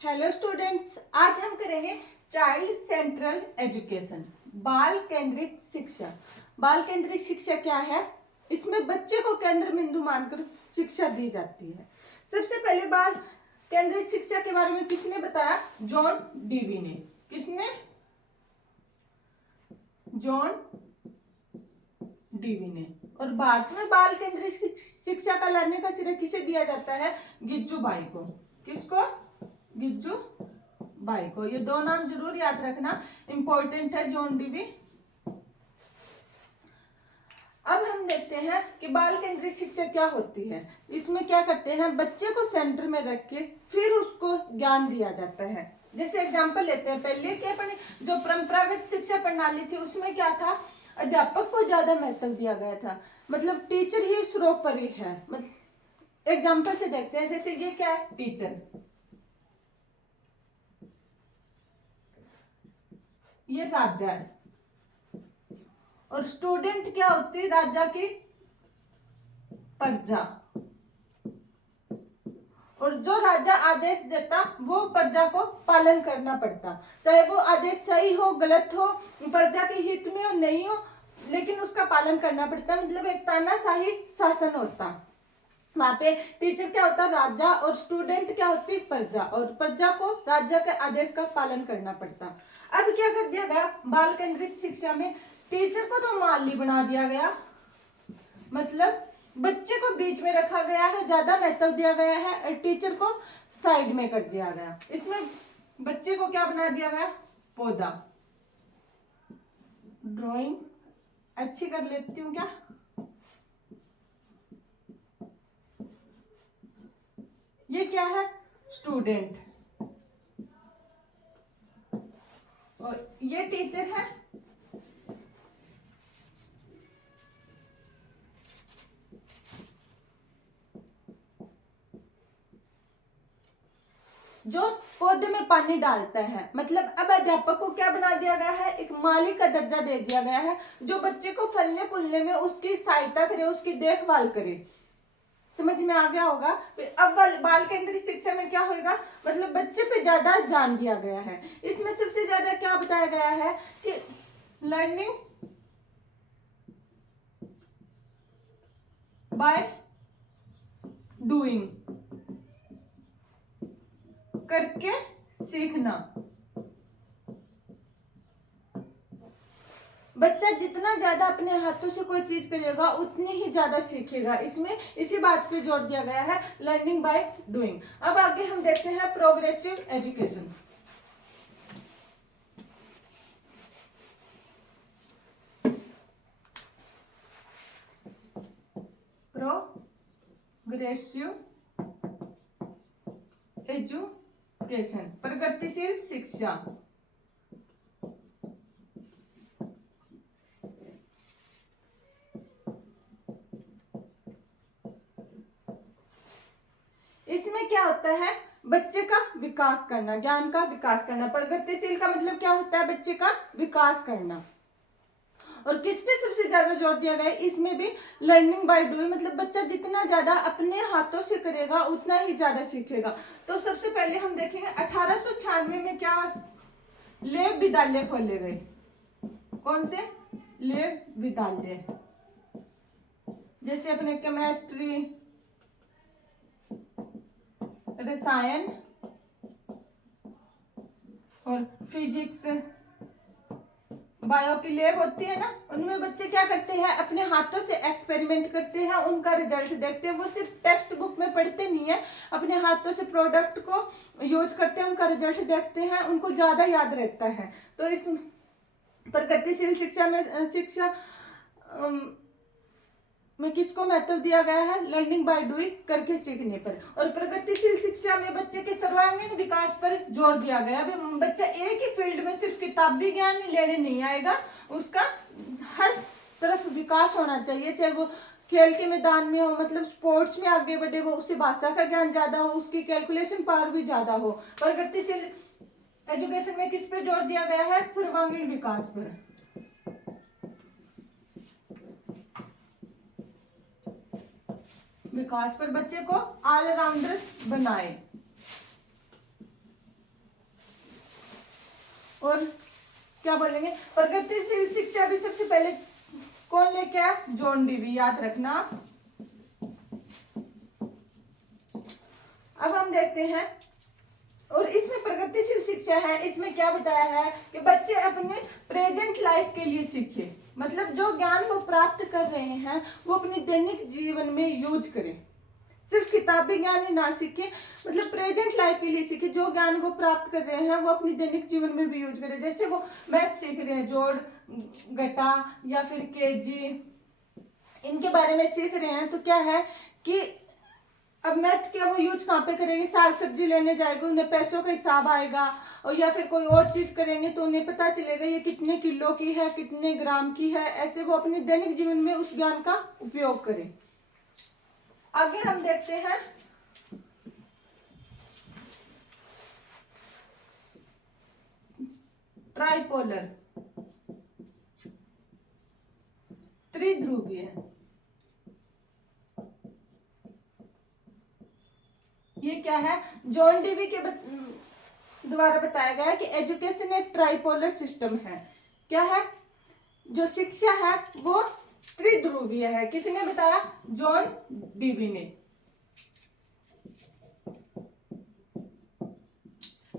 Hello students, आज हम करेंगे चाइल्ड सेंट्रल एजुकेशन, बाल केंद्रित शिक्षा। बाल केंद्रित शिक्षा क्या है? इसमें बच्चे को केंद्र बिंदु मानकर शिक्षा दी जाती है। सबसे पहले बाल केंद्रित शिक्षा के बारे में किसने बताया? जॉन डीवी ने। किसने? जॉन डीवी ने। और भारत में बाल केंद्रित शिक्षा का लाने का श्रेय किसे दिया जाता है? गिज्जू बाई को। किसको? गिज्जू बाई को। ये दो नाम जरूर याद रखना, इंपॉर्टेंट है, जॉन डीवी। अब हम देखते हैं कि बाल केंद्रित शिक्षा क्या होती है। इसमें क्या करते हैं? बच्चे को सेंटर में रख के फिर उसको ज्ञान दिया जाता है। जैसे एग्जांपल लेते हैं, पहले के अपनी जो परंपरागत शिक्षा प्रणाली थी उसमें क्या था? अध्यापक को ज्यादा महत्व दिया गया था, मतलब टीचर ही सर्वोपरि है। मतलब एग्जाम्पल से देखते हैं, जैसे ये क्या है? टीचर। ये राजा है और स्टूडेंट क्या होती है? राजा की प्रजा। और जो राजा आदेश देता वो प्रजा को पालन करना पड़ता, चाहे वो आदेश सही हो गलत हो, प्रजा के हित में हो नहीं हो, लेकिन उसका पालन करना पड़ता। मतलब एक तानाशाही शासन होता। वहां पे टीचर क्या होता? राजा। और स्टूडेंट क्या होती? प्रजा। और प्रजा को राजा के आदेश का पालन करना पड़ता। अब क्या कर दिया गया बाल केंद्रित शिक्षा में? टीचर को तो माली बना दिया गया, मतलब बच्चे को बीच में रखा गया है, ज्यादा महत्व दिया गया है, और टीचर को साइड में कर दिया गया। इसमें बच्चे को क्या बना दिया गया? पौधा। ड्राइंग अच्छी कर लेती हूँ क्या? ये क्या है? स्टूडेंट। और ये टीचर है। जो पौधे में पानी डालता है। मतलब अब अध्यापक को क्या बना दिया गया है? एक माली का दर्जा दे दिया गया है, जो बच्चे को फलने फूलने में उसकी सहायता करे, उसकी देखभाल करे। समझ में आ गया होगा? अब बाल केंद्रित शिक्षा में क्या होगा? मतलब बच्चे पे ज्यादा ध्यान दिया गया है। इसमें सबसे ज्यादा क्या बताया गया है कि लर्निंग बाय डूइंग, करके सीखना। बच्चा जितना ज्यादा अपने हाथों से कोई चीज करेगा उतनी ही ज्यादा सीखेगा। इसमें इसी बात पे जोर दिया गया है, लर्निंग बाय डूइंग। अब आगे हम देखते हैं प्रोग्रेसिव एजुकेशन। प्रोग्रेसिव एजुकेशन, प्रगतिशील शिक्षा। इसमें क्या होता है? बच्चे का विकास करना, ज्ञान का विकास करना। प्रगतिशील का मतलब क्या होता है? बच्चे का विकास करना। और किस पे सबसे ज्यादा जोर दिया गया है? इसमें भी लर्निंग बाय डूइंग, मतलब बच्चा जितना ज्यादा अपने हाथों से करेगा उतना ही ज्यादा सीखेगा। तो सबसे पहले हम देखेंगे 1896 में क्या लेव विद्यालय खोले गए। कौन से? लेव विद्यालय। जैसे अपने केमिस्ट्री, रसायन और फिजिक्स, बायो की लैब होती है ना, उनमें बच्चे क्या करते हैं? अपने हाथों से एक्सपेरिमेंट करते हैं, उनका रिजल्ट देखते हैं। वो सिर्फ टेक्स्ट बुक में पढ़ते नहीं है, अपने हाथों से प्रोडक्ट को यूज करते हैं, उनका रिजल्ट देखते हैं, उनको ज्यादा याद रहता है। तो इस प्रगतिशील शिक्षा में किसको महत्व दिया गया है? लर्निंग बाय डूइंग, करके सीखने पर। और प्रगतिशील शिक्षा में बच्चे के सर्वांगीण विकास पर जोर दिया गया। अभी बच्चा एक ही फील्ड में सिर्फ किताबी ज्ञान लेने नहीं आएगा, उसका हर तरफ विकास होना चाहिए। चाहे वो खेल के मैदान में हो, मतलब स्पोर्ट्स में आगे बढ़े, वो उसे भाषा का ज्ञान ज्यादा हो, उसकी कैलकुलेशन पावर भी ज्यादा हो। प्रगतिशील एजुकेशन में किस पर जोर दिया गया है? सर्वांगीण विकास पर। विकास पर बच्चे को ऑलराउंडर बनाए। और क्या बोलेंगे, प्रगतिशील शिक्षा भी सबसे पहले कौन लेके आया, जॉन डीवी, याद रखना। अब हम देखते हैं, और इसमें प्रगतिशील शिक्षा है, इसमें क्या बताया है कि बच्चे अपने प्रेजेंट लाइफ के लिए सीखे, मतलब जो ज्ञान वो प्राप्त कर रहे हैं वो अपने दैनिक जीवन में यूज करें, सिर्फ किताबी ज्ञान ही ना सीखे, मतलब प्रेजेंट लाइफ के लिए सीखे, जो ज्ञान वो प्राप्त कर रहे हैं वो अपनी दैनिक जीवन में भी यूज करें। जैसे वो मैथ सीख रहे हैं, जोड़ घटा या फिर केजी, इनके बारे में सीख रहे हैं, तो क्या है कि अब मैथ के वो यूज कहाँ पे करेंगे, साग सब्जी लेने जाएंगे, उन्हें पैसों का हिसाब आएगा, और या फिर कोई और चीज करेंगे तो उन्हें पता चलेगा ये कितने किलो की है, कितने ग्राम की है, ऐसे वो अपने दैनिक जीवन में उस ज्ञान का उपयोग करें। आगे हम देखते हैं, ट्राइपोलर, त्रिध्रुवीय, ये क्या है, जॉन डीवी के द्वारा बताया गया है कि एजुकेशन एक ट्राइपोलर सिस्टम है। क्या है, जो शिक्षा है वो त्रिध्रुवीय है। किसने बताया, जॉन डीवी ने।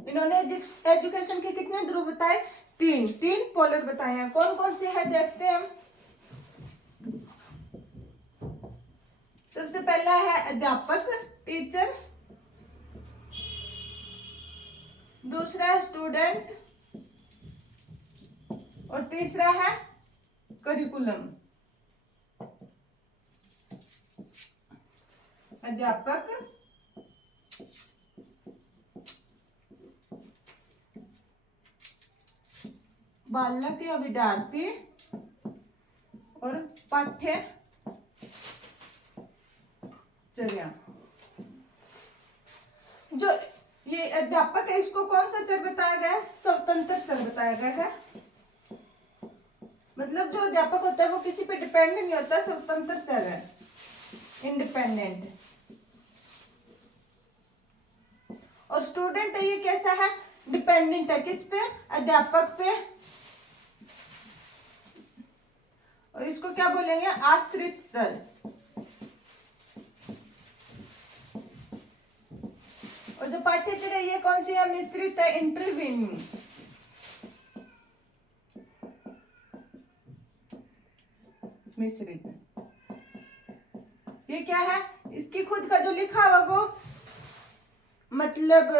इन्होंने एजुकेशन के कितने ध्रुव बताए, तीन पोलर बताए हैं। कौन कौन से है देखते हैं हम। सबसे पहला है अध्यापक, टीचर, दूसरा है स्टूडेंट, और तीसरा है करिकुलम। अध्यापक, बालक या विद्यार्थी, और पाठ्यचर्या। जो ये अध्यापक है इसको कौन सा चर बताया गया है, स्वतंत्र चर बताया गया है। मतलब जो अध्यापक होता है वो किसी पे डिपेंड नहीं होता, स्वतंत्र चर है, इंडिपेंडेंट। और स्टूडेंट है, ये कैसा है, डिपेंडेंट है, किस पे, अध्यापक पे। और इसको क्या बोलेंगे, आश्रित चर। और जो पाठ्यचर्या है ये कौन सी है, मिश्रित है, इंटरवीनिंग। मिश्रित, ये क्या है, इसकी खुद का जो लिखा हुआ वो मतलब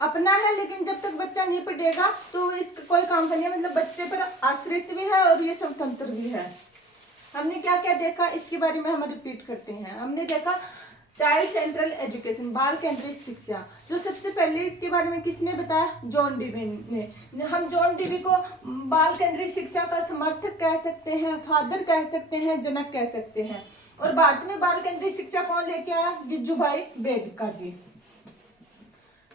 अपना है, लेकिन जब तक बच्चा नहीं पढ़ेगा तो इसका कोई काम का नहीं है, मतलब बच्चे पर आश्रित भी है और ये स्वतंत्र भी है। हमने क्या क्या देखा, इसके बारे में हम रिपीट करते हैं। हमने देखा चाइल्ड सेंट्रल एजुकेशन, बाल केंद्रित शिक्षा, जो सबसे पहले इसके बारे में किसने बताया, जॉन डीवी ने। हम जॉन डीवी को बाल केंद्रित शिक्षा का समर्थक कह सकते हैं, फादर कह सकते हैं, जनक कह सकते हैं। और भारत में बाल केंद्रित शिक्षा कौन लेके आया, गिज्जूभाई बेदका जी।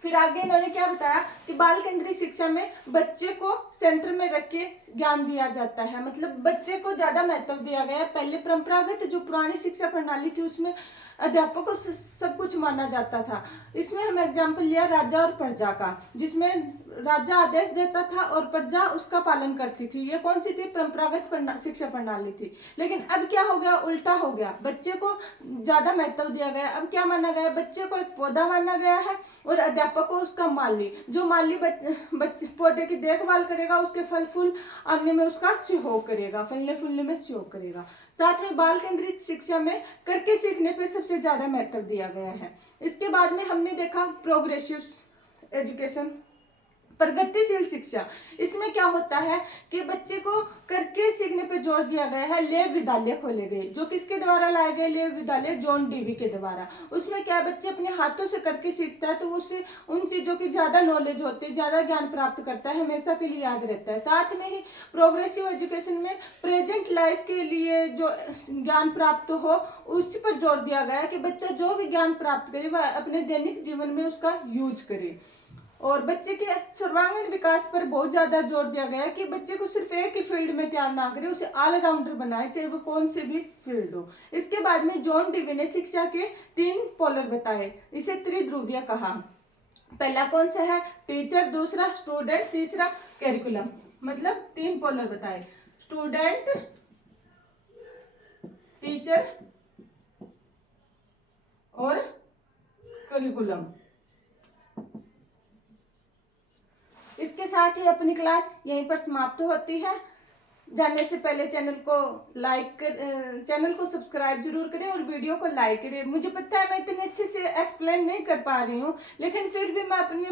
फिर आगे इन्होंने क्या बताया कि बाल केंद्रित शिक्षा में बच्चे को सेंटर में रख के ज्ञान दिया जाता है, मतलब बच्चे को ज्यादा महत्व दिया गया है। पहले परंपरागत जो पुरानी शिक्षा प्रणाली थी उसमें अध्यापक को सब कुछ माना जाता था। इसमें हम एग्जाम्पल लिया राजा और प्रजा का, जिसमें राजा आदेश देता था और प्रजा उसका पालन करती थी। ये कौन सी थी, परंपरागत शिक्षा प्रणाली थी। लेकिन अब क्या हो गया, उल्टा हो गया, बच्चे को ज्यादा महत्व दिया गया। अब क्या माना गया, बच्चे को एक पौधा माना गया है और अध्यापक को उसका माली। जो माली बच्चे पौधे की देखभाल करेगा, उसके फल फूल आने में उसका सहयोग करेगा, फलने फूलने में सहयोग करेगा। साथ में बाल केंद्रित शिक्षा में करके सीखने पे सबसे ज्यादा महत्व दिया गया है। इसके बाद में हमने देखा प्रोग्रेसिव एजुकेशन, प्रगतिशील शिक्षा। इसमें क्या होता है कि बच्चे को करके सीखने पे जोर दिया गया है। लेव विद्यालय खोले गए, जो किसके द्वारा लाए गए, लेव विद्यालय जॉन डीवी के द्वारा। उसमें क्या बच्चे अपने हाथों से करके सीखता है, तो उससे उन चीजों की ज्यादा नॉलेज होती है, ज्यादा ज्ञान प्राप्त करता है, हमेशा के लिए याद रहता है। साथ में ही प्रोग्रेसिव एजुकेशन में प्रेजेंट लाइफ के लिए जो ज्ञान प्राप्त हो उस पर जोर दिया गया है कि बच्चा जो भी ज्ञान प्राप्त करे वह अपने दैनिक जीवन में उसका यूज करे। और बच्चे के सर्वांगीण विकास पर बहुत ज्यादा जोर दिया गया है कि बच्चे को सिर्फ एक ही फील्ड में तैयार ना करे, उसे ऑलराउंडर बनाए, चाहे वो कौन से भी फील्ड हो। इसके बाद में जॉन डीवी ने शिक्षा के 3 पोलर बताए, इसे त्रिध्रुवीय कहा। पहला कौन सा है, टीचर, दूसरा स्टूडेंट, तीसरा करिकुलम। मतलब 3 पोलर बताए, स्टूडेंट, टीचर और करिकुलम। इसके साथ ही अपनी क्लास यहीं पर समाप्त होती है। जाने से पहले चैनल को सब्सक्राइब जरूर करें और वीडियो को लाइक करें। मुझे पता है मैं इतने अच्छे से एक्सप्लेन नहीं कर पा रही हूँ, लेकिन फिर भी मैं अपनी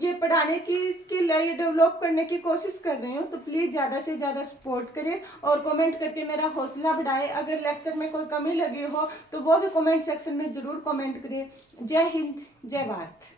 ये पढ़ाने की स्किल है, ये डेवलप करने की कोशिश कर रही हूँ। तो प्लीज़ ज़्यादा से ज़्यादा सपोर्ट करें और कमेंट करके मेरा हौसला बढ़ाएं। अगर लेक्चर में कोई कमी लगी हो तो वो भी कमेंट सेक्शन में ज़रूर कमेंट करें। जय हिंद, जय भारत।